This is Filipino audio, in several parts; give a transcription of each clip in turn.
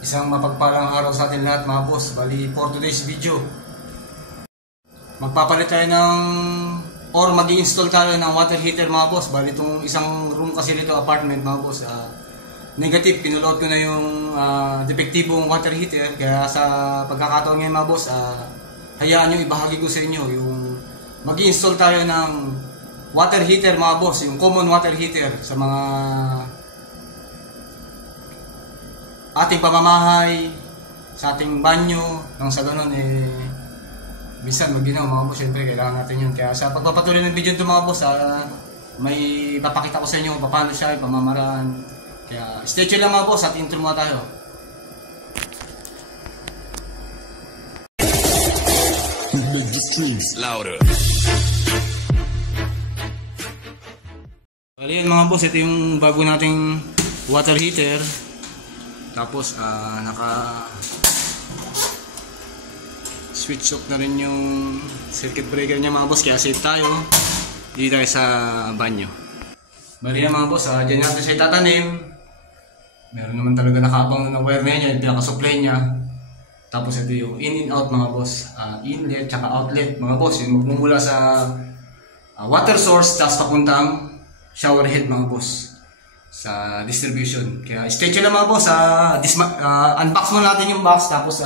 Isang mapagpalang araw sa atin lahat mga boss. Bali, for today's video, magpapalit tayo ng or mag-i-install tayo ng water heater mga boss. Bali, itong isang room kasi dito, apartment mga boss, negative, pinulot ko na yung depektibong water heater. Kaya sa pagkakataon ngayon mga boss, hayaan nyo ibahagi ko sa inyo yung mag-i-install tayo ng water heater mga boss, yung common water heater sa mga ating pamamahay, sa ating banyo, nang sa ganun minsan mag-ginaw mga boss, syempre kailangan natin yun. Kaya sa pagpapatuloy ng video ito mga boss, may papakita ko sa inyo kung paano siya, pamamaraan. Kaya stay tuned lang mga boss at intro muna tayo. Make the streams louder. Bali yan mga boss, ito yung bago nating water heater. Tapos naka switch off na rin yung circuit breaker niya mga boss, kaya safe tayo dito tayo sa banyo. Bali yan mga boss, dyan natin siya itatanim. Meron naman talaga nakaabang ng wire niya, yung pinaka-supply niya. Tapos ito yung in and out mga boss, inlet tsaka outlet mga boss, yung magmumula sa water source tapos papuntang shower head mga boss sa distribution. Kaya stay tuned lang mga boss, unbox muna natin yung box, tapos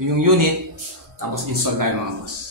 yung unit, tapos install tayo mga boss.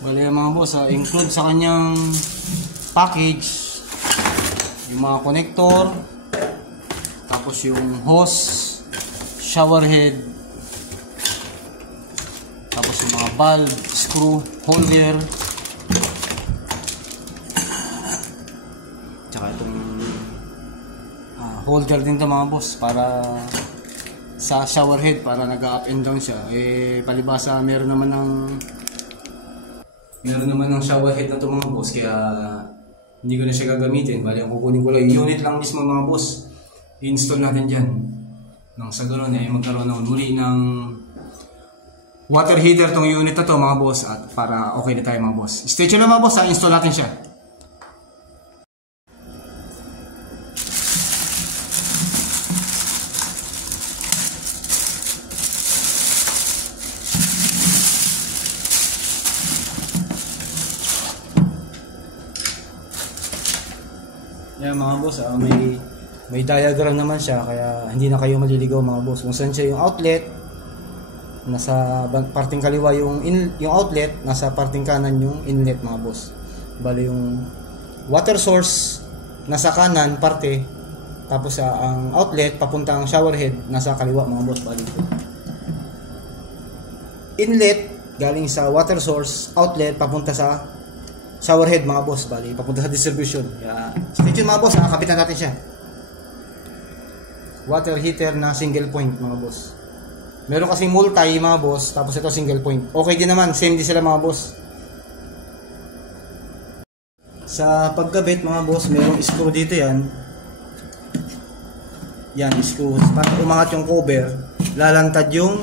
Bali mga boss, include sa kanyang package yung mga connector, tapos yung hose, shower head, tapos yung mga valve, screw, holder, tsaka itong holder din to mga boss para sa shower head, para nag-up and down siya. Palibasa meron naman ng shower head na ito mga boss, kaya hindi ko na siya gagamitin. Bali, ang kukunin ko lang yung unit lang mismo mga boss, i-install natin dyan. Nang sa ganoon magkaroon ng muli ng water heater tong unit na to mga boss, at para okay na tayo mga boss. Stay tuned lang mga boss, install natin siya. Yan mga boss, may diagram naman siya, kaya hindi na kayo maliligaw mga boss. Kung saan siya yung outlet, nasa parting kaliwa yung outlet, nasa parting kanan yung inlet mga boss. Bali yung water source nasa kanan parte, tapos ang outlet papuntang shower head nasa kaliwa mga boss. Bali inlet galing sa water source, outlet papunta sa shower head mga boss, bali papunta sa distribution. Kaya stay tuned mga boss, kapitan natin siya. Water heater na single point mga boss. Meron kasi multi mga boss, tapos ito single point. Okay din naman, same din sila mga boss. Sa pagkabit mga boss, merong screw dito yan. Yan, screw. Para umangat yung cover, lalantad yung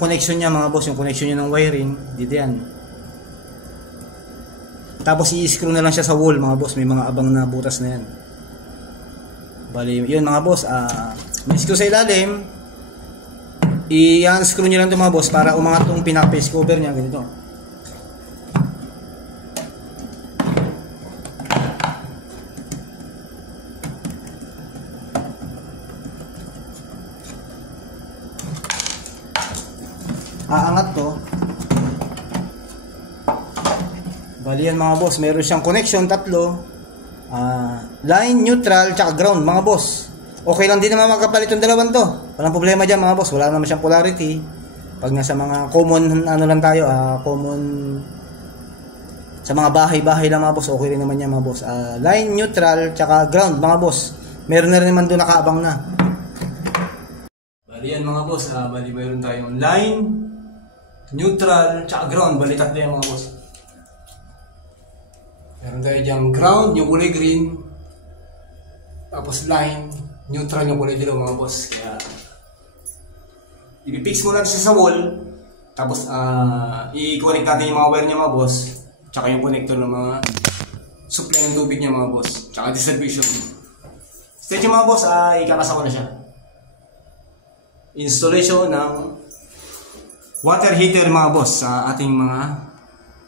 connection niya mga boss, yung connection niya ng wiring, dito yan. Tapos i-screw na lang siya sa wall mga boss, may mga abang na butas na yan. Bali, yun mga boss, may screw sa ilalim. I-unscrew nyo lang ito mga boss para umangat yung pinaka-face cover niya, ganito. aangat to. Bali yan mga boss, meron siyang connection tatlo. Line, neutral, tsaka ground mga boss. Okay lang din naman magkapalit yung dalawang to. Walang problema dyan mga boss, wala naman siyang polarity. Pag nasa mga common ano lang tayo, common sa mga bahay-bahay lang mga boss, okay rin naman yan mga boss. Line, neutral, tsaka ground mga boss. Meron na rin naman doon nakaabang na. Bali yan mga boss, bali mayroon tayong line, neutral, tsaka ground. Bali tatlo yan mga boss. Meron tayo dyan ground, yung kulay green. Tapos line, neutral yung kulay dilaw mga boss. Kaya ipipix mo natin siya sa wall. Tapos i-connect natin yung mga wire niya mga boss. Tsaka yung connector ng mga supply ng tubig niya mga boss. Tsaka distribution. Stage yung mga boss, ikakasa ko na siya. Installation ng water heater mga boss sa ating mga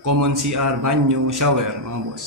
common CR, banyo, shower mga boss.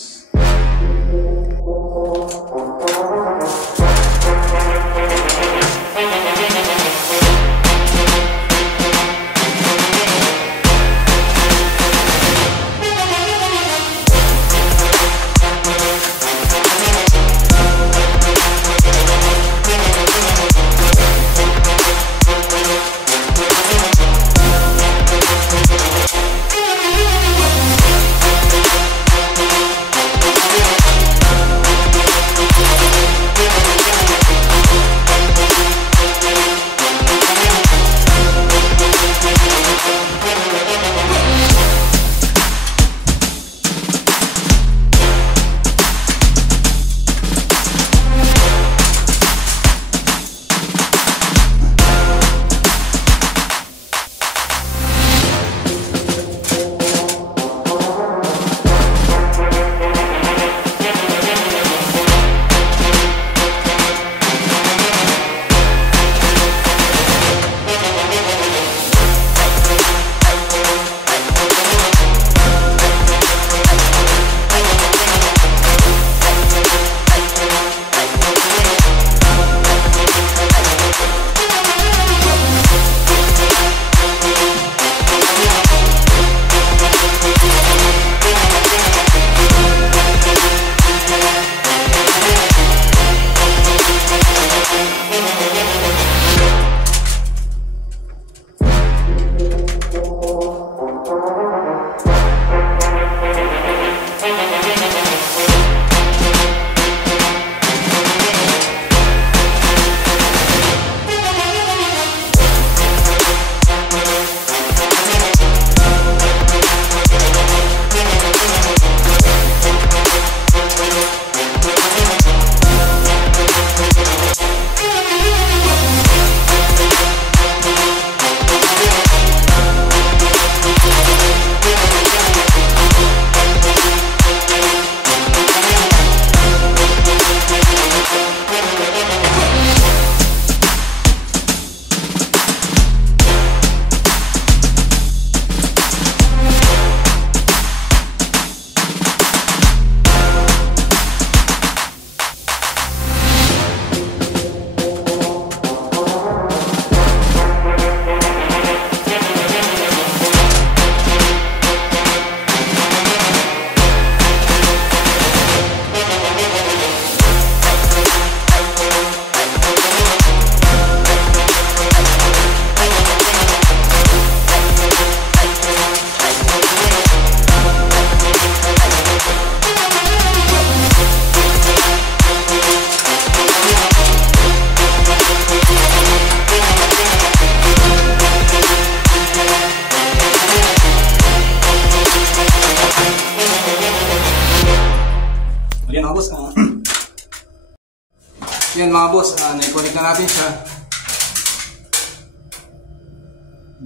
Yan mga boss, na-connect na natin siya.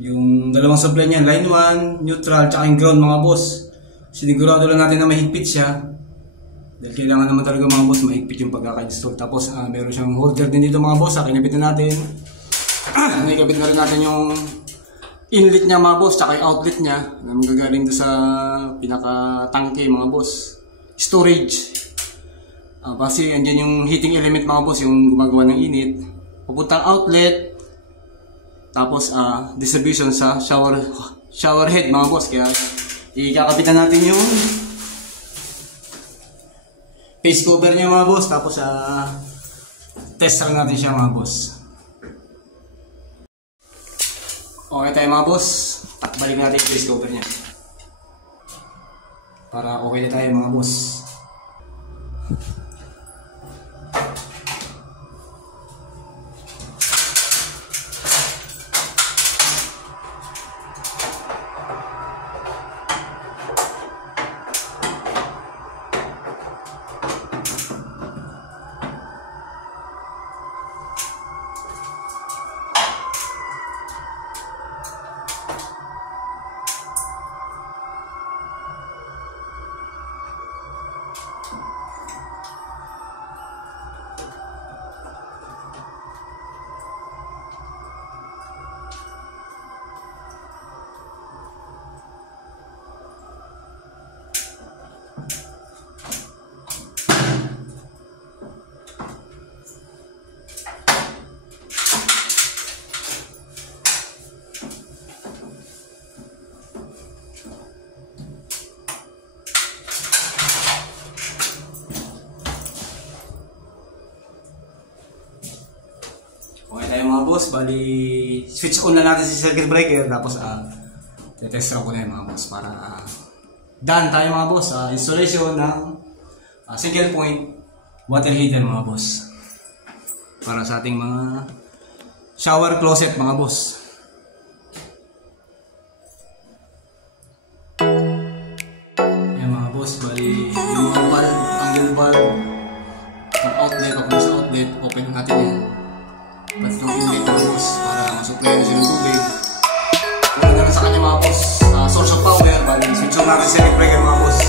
Yung dalawang supply niya, line 1, neutral, tsaka yung ground mga boss. Sinigurado lang natin na mahigpit siya. Dahil kailangan naman talaga mga boss mahigpit yung pagkaka-install. Tapos meron siyang holder din dito mga boss, kinabit na natin. Naikabit na rin natin yung inlet niya mga boss, tsaka yung outlet niya na magagaling doon sa pinaka-tangke mga boss. Storage. Kasi andyan yung heating element mga boss, yung gumagawa ng init. Papuntang outlet. Tapos distribution sa shower head mga boss. Kaya ikakapitan natin yung face cover niya mga boss. Tapos test lang natin siya mga boss. Okay tayo mga boss. Balik natin yung face cover niya. Para okay na tayo mga boss. Okay tayo mga boss, bali switch on na natin si circuit breaker. Tapos tetest ko na yung mga boss para done tayo mga boss. Installation ng single point water heater mga boss para sa ating mga shower closet mga boss. Ayan mga boss, bali yung mga valve, ang yung valve ng outlet, papunta sa outlet, open natin yan. Tatlong inlet mga boss para masupply na siya ng tubig. Kung na lang sa kanya mga boss, source of power, bali switch on natin sa circuit breaker mga boss.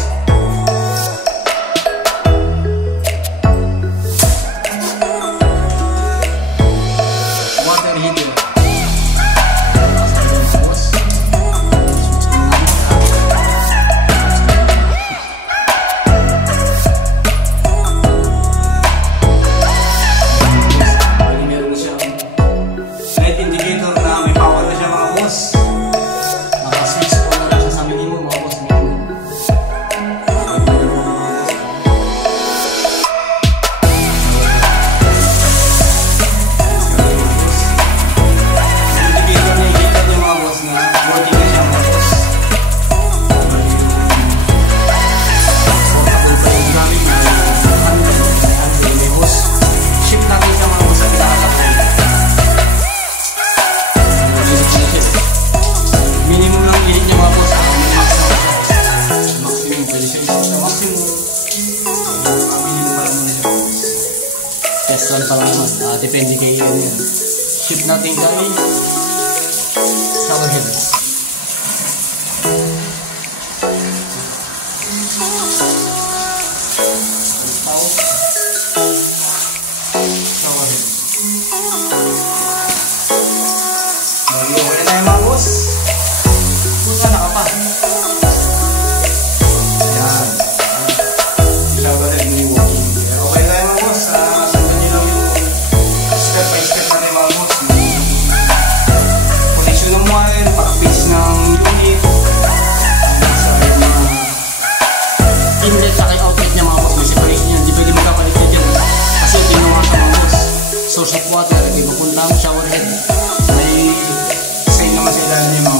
Water heater. Testan pa lang naman, depende kay yan. Ship natin kami shower head. Shower head. Mag-iwan na tayo mga boss. Punta na ka pa. Ayan. Shower head ni working. Okay tayo mga boss. Step by step na tayo mga boss. Connection ng wire, pag-fix ng unit. Sa yung mga inlet sa kay outlet niya mga boss. May separation yan. Di pwede magkapalit ka dyan. Kasi ginawa sa mga boss. Source of water, ipapunta ang shower head. May sign naman sa ilalim niya mga